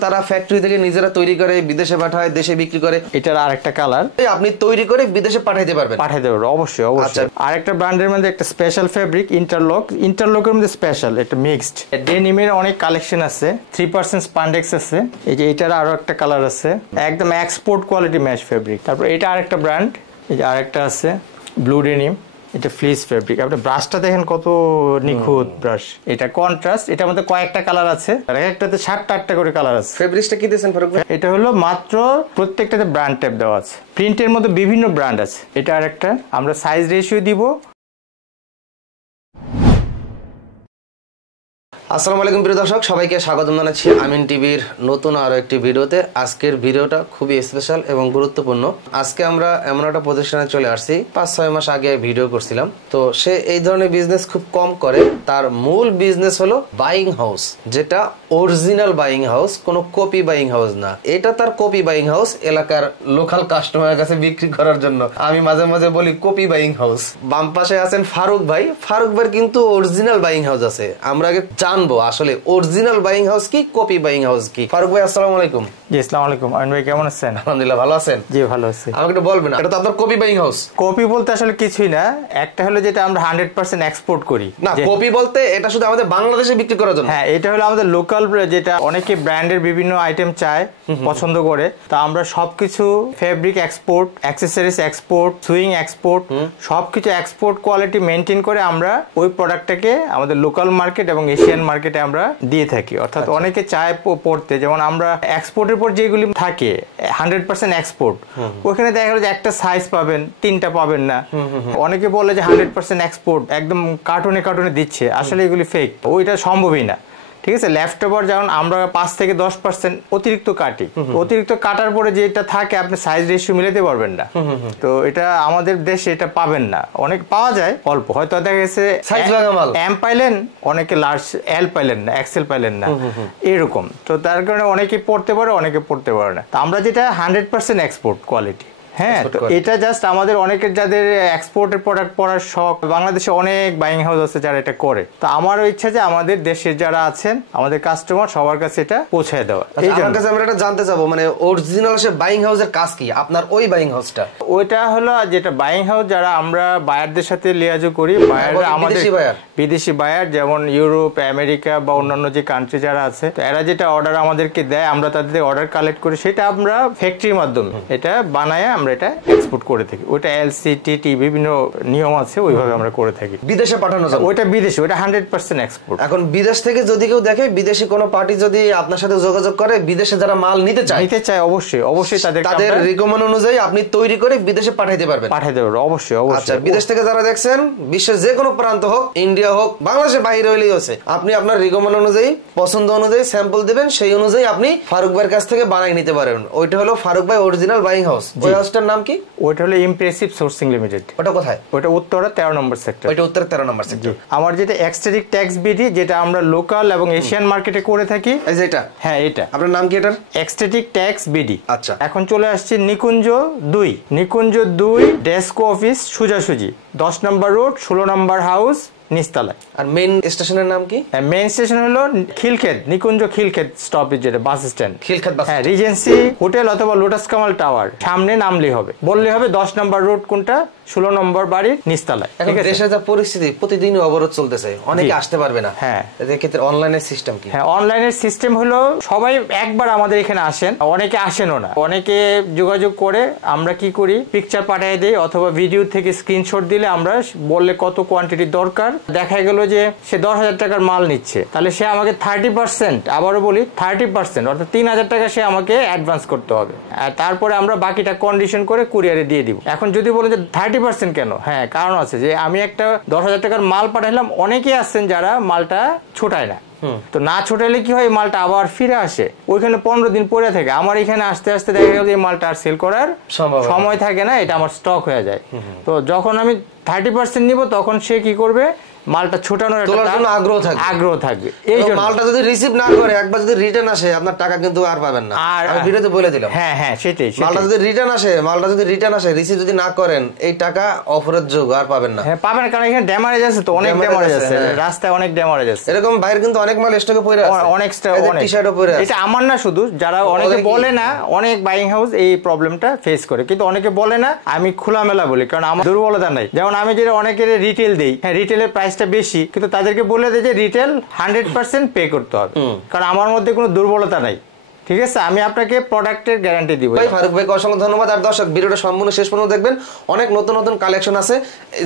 তারা ফ্যাক্টরি থেকে নিজেরা তৈরি করে বিদেশে পাঠায়, দেশে বিক্রি করে। এটার আরেকটা কালার আপনি তৈরি করে বিদেশে পাঠাইতে পারবেন? পাঠাইতে পারবো, অবশ্যই অবশ্যই। আরেকটা ব্র্যান্ডের মধ্যে একটা স্পেশাল ফেব্রিক ইন্টারলকের মধ্যে স্পেশাল একটা মিক্সড ডেনিমের অনেক কালেকশন আছে। 3% স্পান্ডেক্স আছে। এই যে এটার আরো একটা কালার আছে, একদম এক্সপোর্ট কোয়ালিটি ম্যাচ ফেব্রিক। তারপর এটা আরেকটা ব্র্যান্ড, এই যে আরেকটা আছে ব্লু ডেনিম, এটা ফ্লিস ফেব্রিক। আপনি ব্রাশটা দেখেন কত নিখুঁত ব্রাশ। এটা কন্ট্রাস্ট, এটার মধ্যে কয়েকটা কালার আছে, আর একটাতে 7-8টা করে কালার আছে। ফেব্রিক্সটা কি দিয়েছেন ফারুক ভাই? এটা হলো মাত্র প্রত্যেকটাতে ব্র্যান্ড ট্যাপ দেওয়া আছে। প্রিন্টের মধ্যে বিভিন্ন ব্র্যান্ড আছে। এটা আরেকটা, আমরা সাইজ রেশিও দিব। আসসালামু আলাইকুম প্রিয় দর্শক, সবাইকে স্বাগতম জানাচ্ছি আমিন টিভির নতুন আরো একটি ভিডিওতে। আজকের ভিডিওটা খুবই স্পেশাল এবং গুরুত্বপূর্ণ। আজকে আমরা এমন একটা প্রতিষ্ঠানে চলে আসছি, 5-6 মাস আগে ভিডিও করছিলাম। তো সে এই ধরনের বিজনেস খুব কম করে। তার মূল বিজনেস হলো বাইং হাউস, যেটা অরিজিনাল বাইং হাউস, কোনো কপি বাইং হাউস না। এটা তার কপি বাইং হাউস, এলাকার লোকাল কাস্টমারের কাছে বিক্রি করার জন্য। আমি মাঝে মাঝে বলি কপি বাইং হাউস। বাম পাশে আছেন ফারুক ভাই। ফারুক ভাই কিন্তু অরিজিনাল বাইং হাউস আছে। আমরা আগে জানবো আসলে অরিজিনাল বাইং হাউস কি, কপি বাইং হাউস কি। ফারুক ভাই আসসালামু আলাইকুম। জি আসসালামু আলাইকুম। আমিন ভাই কেমন আছেন? আলহামদুলিল্লাহ, ভালো আছেন? জি ভালো আছি। আমাকে একটু বলবেন, এটা তো আপনার কপি বাইং হাউস? কপি বলতে আসলে কিছুই না, একটা হলো যেটা আমরা 100% এক্সপোর্ট করি। না, কপি বলতে এটা শুধু আমাদের বাংলাদেশে বিক্রি করার জন্য। হ্যাঁ, এটা হলো আমাদের লোকাল, যেটা অনেকে ব্র্যান্ডের বিভিন্ন আইটেম চায়, পছন্দ করে। তা আমরা সবকিছু fabric export, accessories export, swing export, সবকিছু এক্সপোর্ট কোয়ালিটি মেনটেন করে আমরা ওই প্রোডাক্টটাকে আমাদের লোকাল মার্কেট এবং এশিয়ান মার্কেটে আমরা দিয়ে থাকি। অর্থাৎ অনেকে চায় পড়তে, যেমন আমরা এক্সপোর্টের পর যেগুলি থাকে 100% এক্সপোর্ট, ওখানে দেখা গেল যে একটা সাইজ পাবেন, 3টা পাবেন না। অনেকে বলে যে 100% এক্সপোর্ট, একদম কার্টুনে কার্টুনে দিচ্ছে, আসলে এগুলি ফেক, ওইটা সম্ভবই না। ঠিক আছে, লেফট ওভার যেমন আমরা 5 থেকে 10% অতিরিক্ত কাটি, অতিরিক্ত কাটার পরে যেটা থাকে আপনি সাইজ রেশিও মিলাতে পারবেন না। তো এটা আমাদের দেশে এটা পাবেন না। অনেক পাওয়া যায় অল্প, হয়তো দেখা গেছে এম পাইলেন, অনেকে লার্জ এল পাইলেন না, এক্সেল পাইলেন না, এরকম। তো তার কারণে অনেকে পড়তে পারে, অনেকে পড়তে পারে না। আমরা যেটা 100% এক্সপোর্ট কোয়ালিটি। হ্যাঁ, তো এটা জাস্ট আমাদের অনেকের যাদের এক্সপোর্টের প্রোডাক্ট পড়ার শখ, বাংলাদেশে অনেক বাইং হাউস আছে যারা এটা করে। তো আমারও ইচ্ছা যে আমাদের দেশের যারা আছেন, আমাদের কাস্টমার, সবার কাছে এটা পৌঁছায় দেওয়া। আমার কাছে আমরা এটা জানতে চাবো, মানে অরিজিনাল সে বাইং হাউসের কাজ কি আপনার ওই বাইং হাউসটা? ওইটা হলো যেটা বাইং হাউস, যারা আমরা বায়ারদের সাথে লিয়াজো করি, বায়াররা আমাদের বিদেশি বায়ার, যেমন ইউরোপ, আমেরিকা বা অন্যান্য যে কান্ট্রি যারা আছে, তো এরা যেটা অর্ডার আমাদেরকে দেয়, আমরা তাদের অর্ডার কালেক্ট করি, সেটা আমরা ফ্যাক্টরির মাধ্যমে এটা বানায় আমরা এটা এক্সপোর্ট করে থাকি। ওটা এলসিটিটি বিভিন্ন নিয়ম আছে, ওইভাবে আমরা করে থাকি। বিদেশে পাঠানো যায় ওইটা বিদেশে, ওটা 100% এক্সপোর্ট। এখন বিদেশ থেকে যদি কেউ দেখে, বিদেশি কোনো পার্টি যদি আপনার সাথে যোগাযোগ করে, বিদেশে যারা মাল নিতে চায় অবশ্যই অবশ্যই তাদের রিকমেন্ড অনুযায়ী আপনি তৈরি করে বিদেশে পাঠাইতে পারবেন। পাঠাইতে পারবেন, অবশ্যই অবশ্যই। আচ্ছা, বিদেশ থেকে যারা দেখছেন, বিশ্বের যে কোনো প্রান্ত হোক, ইন্ডিয়া হোক, বাংলাদেশের বাইরে হইলেই আছে, আপনি আপনার রিকমেন্ড অনুযায়ী, পছন্দ অনুযায়ী স্যাম্পল দিবেন, সেই অনুযায়ী আপনি ফারুক ভাইয়ের কাছ থেকে বানাই নিতে পারবেন। ওইটা হলো ফারুক ভাই অরিজিনাল বাইং হাউস। ওই হাউসটার নাম কি? ওইটা হলো ইমপ্রেসিভ সোর্সিং লিমিটেড। ওটা কোথায়? ওইটা উত্তরা 13 নম্বর সেক্টর। ওইটা উত্তরা 13 নম্বর সেক্টর। আমার যেটা এক্সট্যাটিক ট্যাক্স বিডি, যেটা আমরা লোকাল এবং এশিয়ান মার্কেটে করে থাকি। এই যে এটা? হ্যাঁ, এটা। আপনার নাম কি এটার? Ecstatic tax BD. আচ্ছা, এখন চলে আসছে নিকুঞ্জ 2 ডেস্কো অফিস, সোজাসুজি 10 নম্বর রোড, 16 নম্বর হাউস, নিচতলায়। আর মেইন স্টেশনের নাম কি? মেইন স্টেশন হলো খিলক্ষেত, নিকুঞ্জ খিলক্ষেত স্টপেজ, যেটা বাস স্ট্যান্ড। খিলক্ষেত বাস, হ্যাঁ, রিজেন্সি হোটেল অথবা লোটাস কামাল টাওয়ার সামনে নামলেই হবে, বললে হবে 10 নম্বর রোড কোনটা, 16 নম্বর বাড়ির নিচতলায়। এখন দেশের যা পরিস্থিতি, প্রতিদিনই অবরোধ চলতেছে, অনেকে আসতে পারবে না। হ্যাঁ, এক্ষেত্রে অনলাইনের সিস্টেম কি? হ্যাঁ, অনলাইনের সিস্টেম হলো সবাই একবার আমাদের এখানে আসেন, অনেকে আসেনও না, অনেকে যোগাযোগ করে, আমরা কি করি, পিকচার পাঠিয়ে দিই অথবা ভিডিও থেকে স্ক্রিনশট দিলে, আমরা বললে কত কোয়ান্টিটি দরকার, দেখা গেল যে সে 10,000 টাকার মাল নিচ্ছে, তাহলে সে আমাকে 30%, আবারও বলি 30%, অর্থাৎ 3,000 টাকা সে আমাকে অ্যাডভান্স করতে হবে, আর তারপরে আমরা বাকিটা কন্ডিশন করে কুরিয়ারে দিয়ে দিব। এখন যদি বলেন যে 30% কেন, হ্যাঁ, কারণ আছে যে আমি একটা 10,000 টাকার মাল পাঠাইলাম, অনেকেই আসছেন যারা মালটা ছোটায় না, তো না ছোটাইলে কি হয়, মালটা আবার ফিরে আসে, ওইখানে 15 দিন পরে থাকে, আমার এখানে আসতে আসতে দেখা গেল এই মালটা আর সেল করার সময় থাকে না, এটা আমার স্টক হয়ে যায়। তো যখন আমি 30% নিব, তখন সে কি করবে, মালটা ছোটানোর তোলার জন্য আগ্রহ থাকবে। এই জন্য মালটা যদি রিসিভ না করে একবার যদি রিটার্ন আসে আপনার টাকা কিন্তু আর পাবেন না। আমি ভিডিওতে বলে দিলাম। হ্যাঁ সেটাই। মালটা যদি রিটার্ন আসে রিসিভ যদি না করেন এই টাকা অফারের যোগ আর পাবেন না। হ্যাঁ পাবেন, কারণ এখানে ড্যামেজ আছে, তো অনেক ড্যামেজ আছে, রাস্তায় অনেক ড্যামেজ আছে। এরকম বাইরে কিন্তু অনেক মাল স্টকে পড়ে আছে, অনেক টি-শার্টও পড়ে আছে। এটা আমার না শুধু, যারা অনেকে বলে না, অনেক বাইং হাউস এই প্রবলেমটা ফেস করে, কিন্তু অনেকে বলে না। আমি খোলামেলা বলি, কারণ আমার দুর্বলতা নাই। যেমন আমি যেটা অনেকের রিটেল দেই, হ্যাঁ রিটেলের প্রাইসটা বেশি, কিন্তু তাদেরকে বলে দেয় যে রিটেল 100% পে করতে হবে, কারণ আমার মধ্যে কোনো দুর্বলতা নাই। ঠিক আছে, আমি আপনাকে প্রোডাক্টের গ্যারান্টি দিব। ভাই ফারুক ভাইকে অসংখ্য ধন্যবাদ। আর দর্শক ভিডিওটা সম্পূর্ণ শেষ পর্যন্ত দেখবেন, অনেক নতুন নতুন কালেকশন আছে।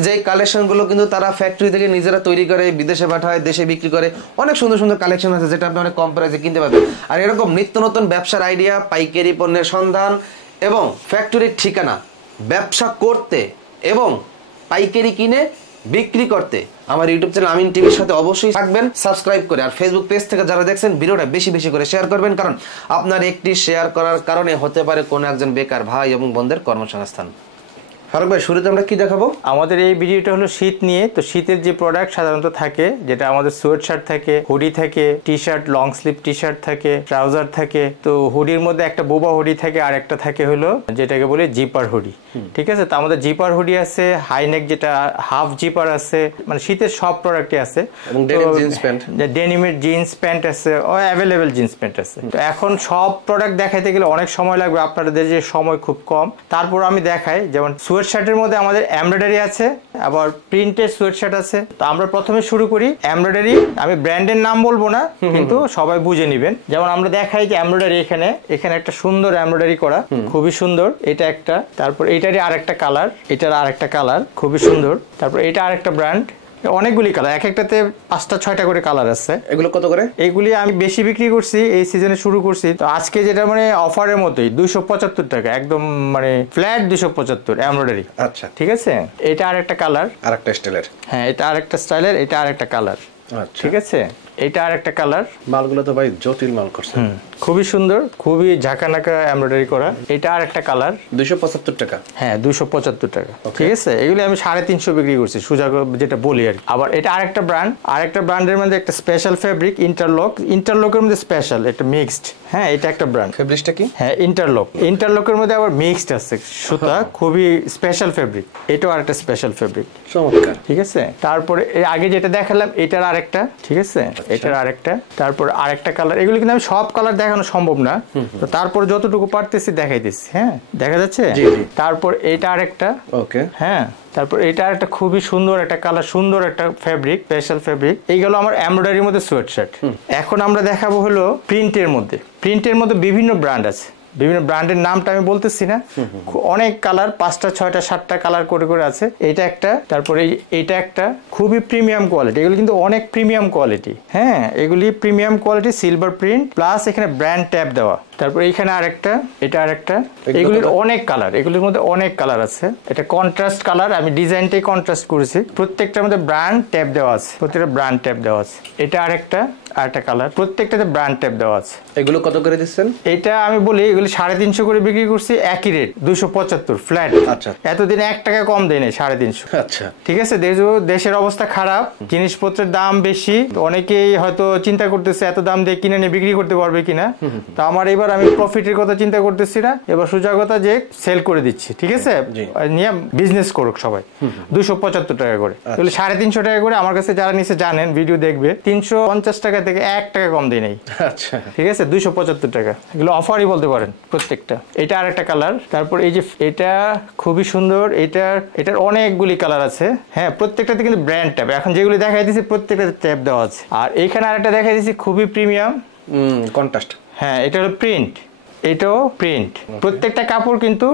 যে কালেকশনগুলো কিন্তু তারা ফ্যাক্টরি থেকে নিজেরা তৈরি করে বিদেশে পাঠায়, দেশে বিক্রি করে। অনেক সুন্দর সুন্দর কালেকশন আছে যেটা আপনি অনেক কম প্রাইসে কিনতে পারবেন। আর এরকম নিত্য নতুন ব্যবসার আইডিয়া, পাইকারি পণ্যের সন্ধান এবং ফ্যাক্টরির ঠিকানা, ব্যবসা করতে এবং পাইকারি কিনে বিক্রি করতে আমার ইউটিউব চ্যানেল আমিন টিভির সাথে অবশ্যই থাকবেন সাবস্ক্রাইব করে। আর ফেসবুক পেজ থেকে যারা দেখছেন ভিডিওটা বেশি বেশি করে শেয়ার করবেন, কারণ আপনার একটি শেয়ার করার কারণে হতে পারে কোনো একজন বেকার ভাই এবং বোনদের কর্মসংস্থান। ফারুক ভাই শুরুতে আমরা কি দেখাবো? আমাদের এই ভিডিওটা হলো শীত নিয়ে। তো শীতের যে প্রোডাক্ট সাধারণত থাকে, যেটা আমাদের সোয়েট শার্ট থাকে, হুডি থাকে, T shirt, long sleeve T shirt থাকে, ট্রাউজার থাকে। তো হুডির মধ্যে একটা বোবা হুডি থাকে, আর একটা থাকে হলো যেটাকে বলে জিপার হুডি। ঠিক আছে, তো আমাদের জিপার হুডি আছে, হাইনেক যেটা হাফ জিপার আছে, মানে শীতের সব প্রোডাক্টই আছে। ডেনিমের জিন্স প্যান্ট আছে, অ্যাভেলেবেল জিন্স প্যান্ট আছে। তো এখন সব প্রোডাক্ট দেখাইতে গেলে অনেক সময় লাগবে, আপনাদের যে সময় খুব কম। তারপর আমি দেখাই, যেমন সোয়েট শার্টের মধ্যে আমাদের এমব্রয়ডারি আছে, আবার প্রিন্টেড সোয়েট শার্ট আছে। তো আমরা প্রথমে শুরু করি এমব্রয়ডারি। আমি ব্র্যান্ডের নাম বলবো না, কিন্তু সবাই বুঝে নেবেন। যেমন আমরা দেখাই যে এমব্রয়ডারি, এখানে একটা সুন্দর এমব্রয়ডারি করা, খুবই সুন্দর। এটা একটা, তারপর এইটারই আরেকটা কালার, এটার আরেকটা কালার, খুবই সুন্দর। তারপর এটা আরেকটা ব্র্যান্ড, অনেকগুলি কালার, এক একটাতে 5টা 6টা করে কালার আছে। এগুলো কত করে? এগুলি আমি বেশি বিক্রি করছি, এই সিজনে শুরু করছি। তো আজকে যেটা মানে অফারের মতোই 275 টাকা, একদম মানে ফ্ল্যাট 275 এমব্রয়ডারি। আচ্ছা ঠিক আছে, এটা আরেকটা কালার, আরেকটা স্টাইলের। হ্যাঁ এটা আরেকটা স্টাইলের, এটা আরেকটা কালার। আচ্ছা ঠিক আছে, এটা আরেকটা কালার। মালগুলো তো ভাই জটিল মাল করছে, খুবই সুন্দর, খুবই ঝাঁকানাকা এমব্রয়ডারি করা। এটা আরেকটা কালার, 275 টাকা। হ্যাঁ 275 টাকা। ঠিক আছে, এগুলি আমি 350 বিক্রি করছি, সুজা যেটা বলি আর কি। আবার এটা আরেকটা ব্র্যান্ড, আরেকটা ব্র্যান্ডের মধ্যে একটা স্পেশাল ফেব্রিক, ইন্টারলকের মধ্যে স্পেশাল, এটা মিক্সড। হ্যাঁ এটা একটা ব্র্যান্ড। ফেব্রিকটা কি? হ্যাঁ ইন্টারলকের মধ্যে আবার মিক্সড আছে সুতা, খুবই স্পেশাল ফেব্রিক। এটাও আরেকটা স্পেশাল ফেব্রিক, চমৎকার। ঠিক আছে, তারপরে আগে যেটা দেখালাম এটার আরেকটা, ঠিক আছে, এটার আরেকটা, তারপর আরেকটা কালার। এগুলো কিন্তু আমি সব কালার দেখানো সম্ভব না, তো তারপর যতটুকু পারতেছি দেখাইতেছি। হ্যাঁ দেখা যাচ্ছে। তারপর এটা আরেকটা, ওকে, হ্যাঁ তারপর এটা একটা খুবই সুন্দর একটা কালার, সুন্দর একটা ফেব্রিক, স্পেশাল ফেব্রিক। এইগুলো আমার এমব্রয়ডারির মধ্যে সোয়েট শার্ট। এখন আমরা দেখাবো হলো প্রিন্টের মধ্যে। প্রিন্টের মধ্যে বিভিন্ন ব্র্যান্ড আছে, বিভিন্ন ব্র্যান্ডের নামটা আমি বলতেছি না, অনেক কালার, 5টা 6টা 7টা কালার করে আছে। এটা একটা, তারপরে এটা একটা, খুবই প্রিমিয়াম কোয়ালিটি। এগুলো কিন্তু অনেক প্রিমিয়াম কোয়ালিটি। হ্যাঁ এগুলি premium quality, silver print plus এখানে ব্র্যান্ড ট্যাব দেওয়া। তারপর এখানে আরেকটা, এটা আরেকটা। এগুলির অনেক কালার, এগুলির মধ্যে অনেক কালার আছে। এটা কন্ট্রাস্ট কালার, আমি ডিজাইনটাই কন্ট্রাস্ট করেছি। প্রত্যেকটার মধ্যে ব্র্যান্ড ট্যাব দেওয়া আছে, প্রত্যেকটা ব্র্যান্ড ট্যাব দেওয়া আছে। এটা আরেকটা কালার, প্রত্যেকটাতে ব্র্যান্ড ট্যাব দেওয়া আছে। এগুলো কত করে দিচ্ছেন? এটা আমি বলি এগুলি 350 করে বিক্রি করছি, একই রেট 275 ফ্ল্যাট। আচ্ছা, এতদিন 1 টাকা কম দেয় নাই, 350। আচ্ছা ঠিক আছে, দেশের অবস্থা খারাপ, জিনিসপত্রের দাম বেশি, অনেকেই হয়তো চিন্তা করতেছে এত দাম দিয়ে কিনে নিয়ে বিক্রি করতে পারবে কিনা। তো আমার এবার আমি প্রফিটের কথা চিন্তা করতেছি না, এবার সোজা কথা যে সেল করে দিচ্ছি। ঠিক আছে, নিয়ে বিজনেস করুক সবাই। 275 টাকা করে, 350 টাকা করে। আমার কাছে যারা নিচে জানেন, ভিডিও দেখবে, 350 টাকা থেকে 1 টাকা কম দেয় নাই। আচ্ছা ঠিক আছে, 275 টাকা। এগুলো অফারই বলতে পারেন প্রত্যেকটা। এটা আরেকটা কালার, তারপর এই যে এটা খুবই সুন্দর, এটার অনেকগুলি কালার আছে। হ্যাঁ প্রত্যেকটাতে কিন্তু ব্র্যান্ড ট্যাব, এখন যেগুলি দেখাই দিচ্ছি প্রত্যেকটাতে ট্যাব দেওয়া আছে। আর এইখানে আরেকটা দেখাই দিচ্ছি, খুবই প্রিমিয়াম কন্ট্রাস্ট। হ্যাঁ এটা হলো প্রিন্ট, এটাও প্রিন্ট। প্রত্যেকটা কাপড় কিন্তু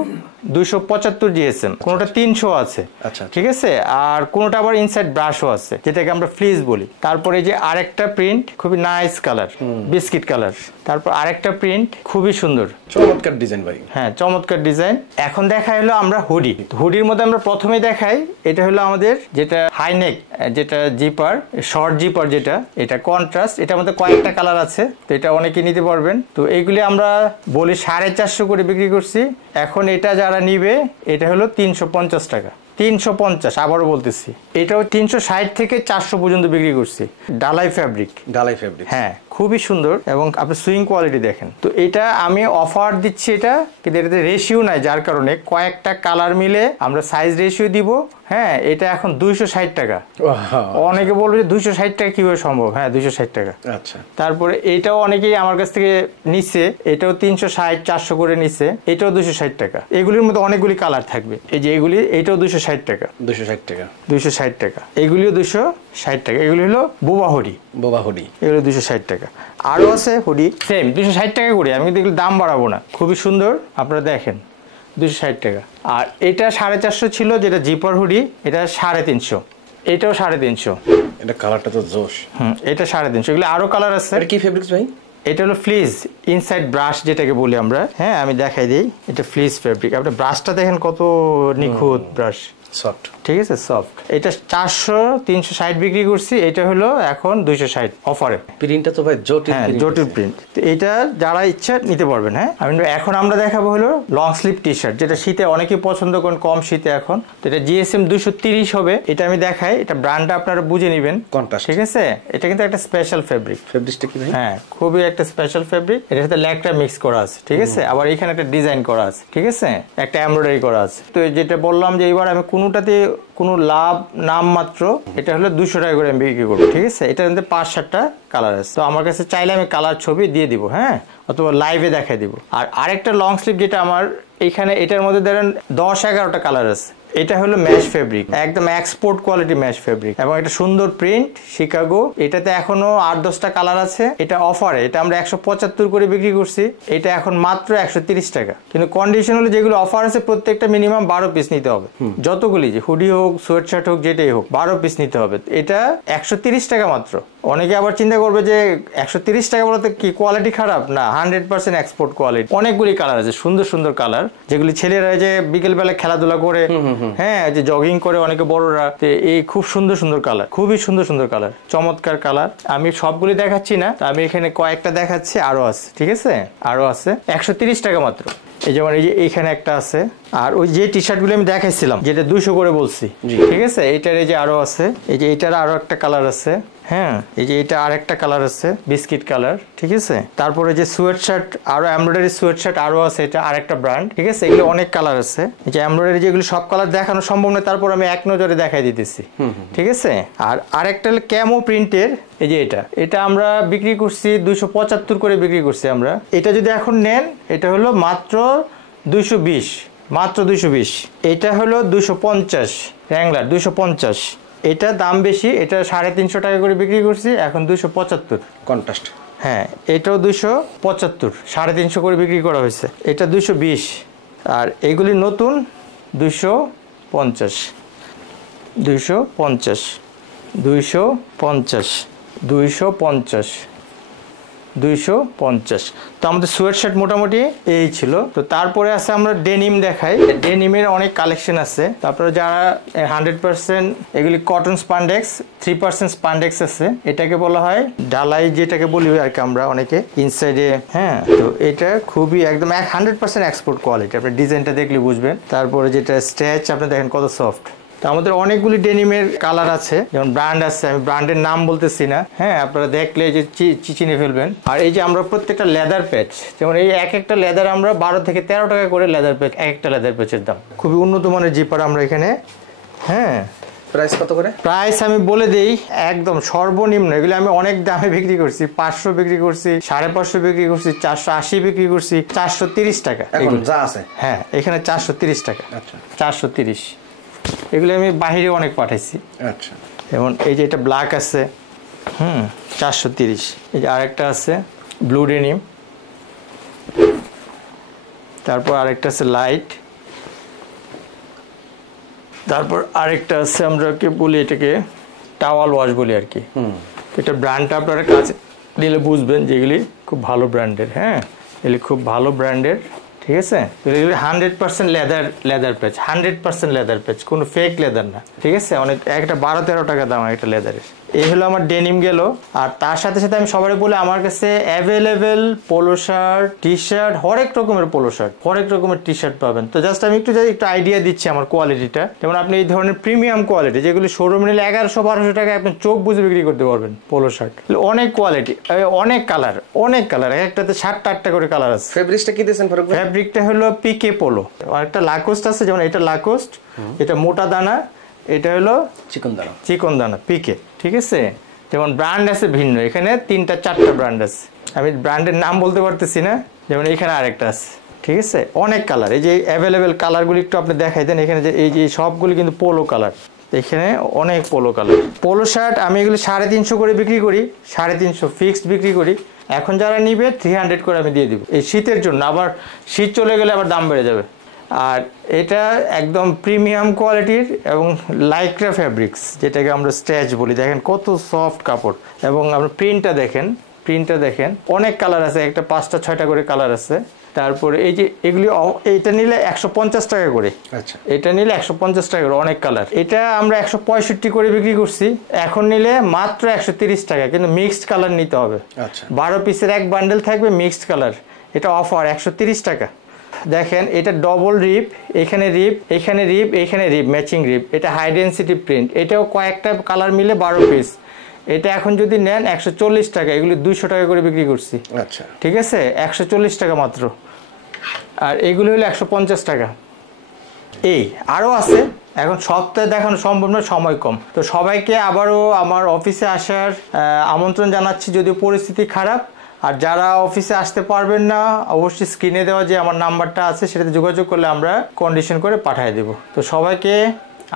275 জিএসএম, কোনটা 300 আছে। আচ্ছা ঠিক আছে, আর কোনটা আবার ইনসাইড ব্রাশও আছে, যেটাকে আমরা ফ্লিজ বলি। তারপরে যে আরেকটা প্রিন্ট, খুবই নাইস কালার, বিস্কিট কালার। তারপর আরেকটা প্রিন্ট, খুবই সুন্দর, চমৎকার ডিজাইন ভাই। হ্যাঁ চমৎকার ডিজাইন। এখন দেখা হলো আমরা হুডি। হুডির মধ্যে আমরা প্রথমে দেখাই, এটা হলো আমাদের যেটা হাইনেক, যেটা জিপার, শর্ট জিপার, যেটা এটা কন্ট্রাস্ট। এটার মধ্যে কয়েকটা কালার আছে, তো এটা অনেকে নিতে পারবেন। তো এইগুলি আমরা বলি 450 করে বিক্রি করছি। এখন এটা যারা নিবে, এটা হলো 350 টাকা। 350, আবারও বলতেছি, এটাও 360 থেকে 400 পর্যন্ত বিক্রি করছি। ডালাই ফ্যাব্রিক, হ্যাঁ খুবই সুন্দর এবং আপনি সুইং কোয়ালিটি দেখেন। তো এটা আমি অফার দিচ্ছি, এটা কিন্তু এটাতে রেশিও নাই, যার কারণে কয়েকটা কালার মিলে আমরা সাইজ রেশিও দিব। হ্যাঁ, এটা এখন 260 টাকা। অনেকে বলবে যে 260 টাকা কিভাবে সম্ভব? হ্যাঁ, 260 টাকা। আচ্ছা, তারপরে এটাও অনেকেই আমার কাছ থেকে নিচ্ছে, এটাও 360 400 করে নিচ্ছে, এটাও 260 টাকা। এগুলির মধ্যে অনেকগুলি কালার থাকবে। এই যে এগুলি, এটাও 260 টাকা, 260 টাকা। এগুলিও 260 টাকা। এগুলি হলো বোবা হুডি, এগুলো 260 টাকা। আরো আছে হুডি সেম 260 টাকা করে। আমি কিন্তু এগুলো দাম বাড়াবো না, খুবই সুন্দর, আপনারা দেখেন 260 টাকা। আর এটা 450 ছিল, যেটা জিপার হুডি, এটা 350, এটাও 350। এটা কালারটা তো জোশ। এটা 350। এগুলো আরো কালার আছে। এটা কি ফেব্রিক্স ভাই? এটা হলো ফ্লিজ ইনসাইড ব্রাশ, যেটাকে বলি আমরা। হ্যাঁ, আমি দেখাই দিই, এটা ফ্লিজ ফেব্রিক। আপনি ব্রাশটা দেখেন কত নিখুঁত ব্রাশ, সফট, ঠিক আছে, সফট। এটা 400 360 বিক্রি করছি, এটা হলো এখন 260 অফারে। প্রিন্টটা তো ভাই জটিল, জটিল প্রিন্ট। তো এটা যারা ইচ্ছা নিতে পারবেন। হ্যাঁ, এখন আমরা দেখাবো হলো লং স্লিভ টি শার্ট, যেটা শীতে অনেকেই পছন্দ করেন, কম শীতে এখন। তো এটা জিএসএম 230 হবে। এটা আমি দেখাই, এটা ব্র্যান্ডটা আপনারা বুঝে নেবেন, ঠিক আছে। এটা কিন্তু একটা স্পেশাল ফেব্রিক। ফেব্রিকটা কি ভাই? হ্যাঁ, খুবই একটা স্পেশাল ফেব্রিক। এটার সাথে ল্যাকটা মিক্স করা আছে, ঠিক আছে। আবার এখানে একটা ডিজাইন করা আছে, ঠিক আছে, একটা এমব্রয়ডারি করা আছে। তো যেটা বললাম যে এবার আমি কোনোটাতে কোনো লাভ নাম মাত্র, এটা হলো 200 টাকা করে আমি বিক্রি করবো, ঠিক আছে। এটার মধ্যে 5-7টা কালার আছে। তো আমার কাছে চাইলে আমি কালার ছবি দিয়ে দিব, হ্যাঁ, অথবা লাইভে দেখাই দিব। আর আরেকটা লং স্লিভ যেটা আমার এইখানে, এটার মধ্যে ধরেন 10-11টা কালার আছে। এটা হলো ম্যাশ ফেব্রিক, একদম এক্সপোর্ট কোয়ালিটি ম্যাশ ফেব্রিক, এবং এটা সুন্দর প্রিন্ট, শিকাগো। এটাতে এখনো 8-10টা কালার আছে। এটা অফারে, এটা আমরা 175 করে বিক্রি করছি, এটা এখন মাত্র 130 টাকা। কিন্তু কন্ডিশন হলো, যেগুলো অফার আছে প্রত্যেকটা মিনিমাম 12 পিস নিতে হবে। যতগুলি, যে হুডি হোক, সোয়েট শার্ট হোক, যেটাই হোক, 12 পিস নিতে হবে। এটা 130 টাকা মাত্র। অনেকে আবার চিন্তা করবে যে 130 টাকা বলতে কি কোয়ালিটি খারাপ? না, 100% এক্সপোর্ট কোয়ালিটি। অনেকগুলি কালার আছে, সুন্দর সুন্দর কালার, যেগুলি ছেলেরা যে বিকেল বেলা খেলাধুলা করে, হ্যাঁ, যে জগিং করে অনেকে বড়রা, এই খুব সুন্দর সুন্দর কালার, খুবই সুন্দর সুন্দর কালার, চমৎকার কালার। আমি সবগুলি দেখাচ্ছি না, আমি এখানে কয়েকটা দেখাচ্ছি, আরো আছে, ঠিক আছে, আরো আছে। 130 টাকা মাত্র। এই যেমন এই যে এইখানে একটা আছে। আর ওই যে টি শার্ট গুলো আমি দেখাইছিলাম, যেটা 200 করে বলছি, ঠিক আছে, এইটার এই যে আরো আছে, এই যে এইটার আরো একটা কালার আছে। হ্যাঁ, এই যে এটা আরেকটা কালার আছে, বিস্কিট কালার, ঠিক আছে। তারপরে যে সোয়েট শার্ট, আরো এমব্রয়ডারি সোয়েট শার্ট আরো আছে, এটা আরেকটা ব্র্যান্ড, ঠিক আছে। এগুলো অনেক কালার আছে। এই যে এমব্রয়ডারি, যেগুলো সব কালার দেখানো সম্ভব না, তারপর আমি এক নজরে দেখাই দিতেছি, ঠিক আছে। আর আরেকটা হলো ক্যামো প্রিন্টের, এই যে এটা আমরা বিক্রি করছি 275 করে বিক্রি করছি আমরা। এটা যদি এখন নেন, এটা হলো মাত্র 220, মাত্র 220। এটা হলো 250, র্যাংলার 250। এটা দাম বেশি, এটা 350 টাকা করে বিক্রি করছি, এখন 275 কন্ট্রাস্ট। হ্যাঁ, এটাও 275, 350 করে বিক্রি করা হয়েছে। এটা 220। আর এগুলি নতুন 250, 250, 250, 250, 250। তো আমাদের সোয়েট শার্ট মোটামুটি এই ছিল। তো তারপরে আছে আমরা ডেনিম দেখাই। ডেনিমের অনেক কালেকশন আছে। তারপরে যারা 100% এগুলি কটন স্পান্ডেক্স, 3% স্পান্ডেক্স আছে। এটাকে বলা হয় ডালাই, যেটাকে বলি আর কি আমরা অনেকে ইনসাইডে। হ্যাঁ, তো এটা খুবই একদম 100% এক্সপোর্ট কোয়ালিটি, আপনি ডিজাইনটা দেখলে বুঝবেন। তারপরে যেটা স্ট্রেচ, আপনি দেখেন কত সফট। তো আমাদের অনেকগুলি ডেনিমের কালার আছে, যেমন ব্র্যান্ড আছে, আমি ব্র্যান্ডের নাম বলতেছি না, হ্যাঁ, আপনারা দেখলে যে চিনে ফেলবেন। আর এই যে আমরা প্রত্যেকটা লেদার প্যাচ, যেমন এই এক একটা লেদার আমরা 12 থেকে 13 টাকা করে লেদার প্যাচ, এক একটা লেদার প্যাচের দাম। খুবই উন্নত মানের জিপার আমরা এখানে। হ্যাঁ, প্রাইস কত করে? প্রাইস আমি বলে দেই, একদম সর্বনিম্ন। এগুলো আমি অনেক দামে বিক্রি করছি, 500 বিক্রি করছি, 550 বিক্রি করছি, 480 বিক্রি করছি, 430 টাকা এখন যা আছে। হ্যাঁ, এখানে 430 টাকা। আচ্ছা, 430। এগুলো আমি বাইরে অনেক পাঠাইছি। আচ্ছা, যেমন এই যে এটা ব্ল্যাক আছে, 430। এই যে আরেকটা আছে ব্লু ডেনিম, তারপর আরেকটা আছে লাইট, তারপর আরেকটা আছে আমরা কি বলি, এটাকে টাওয়াল ওয়াশ বলি আর কি। এটা ব্র্যান্ডটা আপনারা কাছে দিলে বুঝবেন যে এগুলি খুব ভালো ব্র্যান্ডের। হ্যাঁ, এগুলি খুব ভালো ব্র্যান্ডের, ঠিক আছে। এগুলি 100% লেদার প্যাচ, 100% লেদার প্যাচ, কোনো ফেক লেদার না, ঠিক আছে। অনেক একটা 12-13 টাকা দাম একটা লেদারের। এই হলো আমার ডেনিম গেল। আর তার সাথে সাথে আমি সবাই বলে আমার কাছে available polo shirt, T shirt, হরেক রকমের পোলো শার্ট, হরেক রকমের টি শার্ট পাবেন। তো জাস্ট আমি একটু আইডিয়া দিচ্ছি আমার কোয়ালিটিটা। যেমন আপনি এই ধরনের প্রিমিয়াম কোয়ালিটি যেগুলি শোরুমে নিলে 1100-1200 টাকা আপনি চোখ বুঝে বিক্রি করতে পারবেন পোলো শার্ট। অনেক কোয়ালিটি, অনেক কালার, একটাতে 7-8টা করে কালার আছে। ফেব্রিক্সটা কি দিয়েছেন ফারুক ভাই? ফেব্রিকটা হলো পিকে পোলো। আরেকটা লাকোস্ট আছে, যেমন এটা লাকোস্ট, এটা মোটা দানা, এটা হলো চিকন দানা পিকে। ঠিক আছে, যেমন ব্র্যান্ড আছে ভিন্ন, এখানে 3-4টা ব্র্যান্ড আছে, আমি ব্র্যান্ডের নাম বলতে পারতেছি না। যেমন এখানে আরেকটা আছে। ঠিক আছে, অনেক কালার। এই যে অ্যাভেলেবেল কালারগুলি একটু আপনি দেখাই দেন। এখানে যে এই যে সবগুলি কিন্তু পোলো কালার, এখানে অনেক পোলো কালার। পোলো শার্ট আমি এগুলি 350 করে বিক্রি করি, 350 ফিক্সড বিক্রি করি। এখন যারা নিবে 300 করে আমি দিয়ে দিব এই শীতের জন্য, আবার শীত চলে গেলে আবার দাম বেড়ে যাবে। আর এটা একদম প্রিমিয়াম কোয়ালিটির এবং লাইক্রা ফ্যাব্রিক্স, যেটাকে আমরা স্ট্রেচ বলি। দেখেন কত সফট কাপড়, এবং আপনার প্রিন্টটা দেখেন অনেক কালার আছে, একটা 5-6টা করে কালার আছে। তারপরে এই যে এগুলি, এইটা নিলে 150 টাকা করে, আচ্ছা, এটা নিলে 150 টাকা করে, অনেক কালার। এটা আমরা 165 করে বিক্রি করছি, এখন নিলে মাত্র 130 টাকা, কিন্তু মিক্সড কালার নিতে হবে। আচ্ছা, 12 পিসের এক বান্ডেল থাকবে মিক্সড কালার, এটা অফার 130 টাকা। দেখেন এটা ডবল রিপ, এখানে রিপ, এখানে রিপ, এখানে রিপ, ম্যাচিং রিপ। এটা হাই ডেন্সিটি প্রিন্ট, এটাও কয়েকটা কালার মিলে 12 পিস। এটা এখন যদি নেন 140 টাকা, এগুলি 200 টাকা করে বিক্রি করছি। আচ্ছা, ঠিক আছে, 140 টাকা মাত্র। আর এগুলি হলো 150 টাকা। এই আরও আছে, এখন সপ্তাহে দেখানো সম্ভব না, সময় কম। তো সবাইকে আবারও আমার অফিসে আসার আমন্ত্রণ জানাচ্ছি, যদিও পরিস্থিতি খারাপ। আর যারা অফিসে আসতে পারবেন না, অবশ্যই স্ক্রিনে দেওয়া যে আমার নাম্বারটা আছে সেটাতে যোগাযোগ করলে আমরা কন্ডিশন করে পাঠিয়ে দেব। তো সবাইকে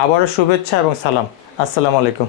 আবারও শুভেচ্ছা এবং সালাম। আসসালামু আলাইকুম।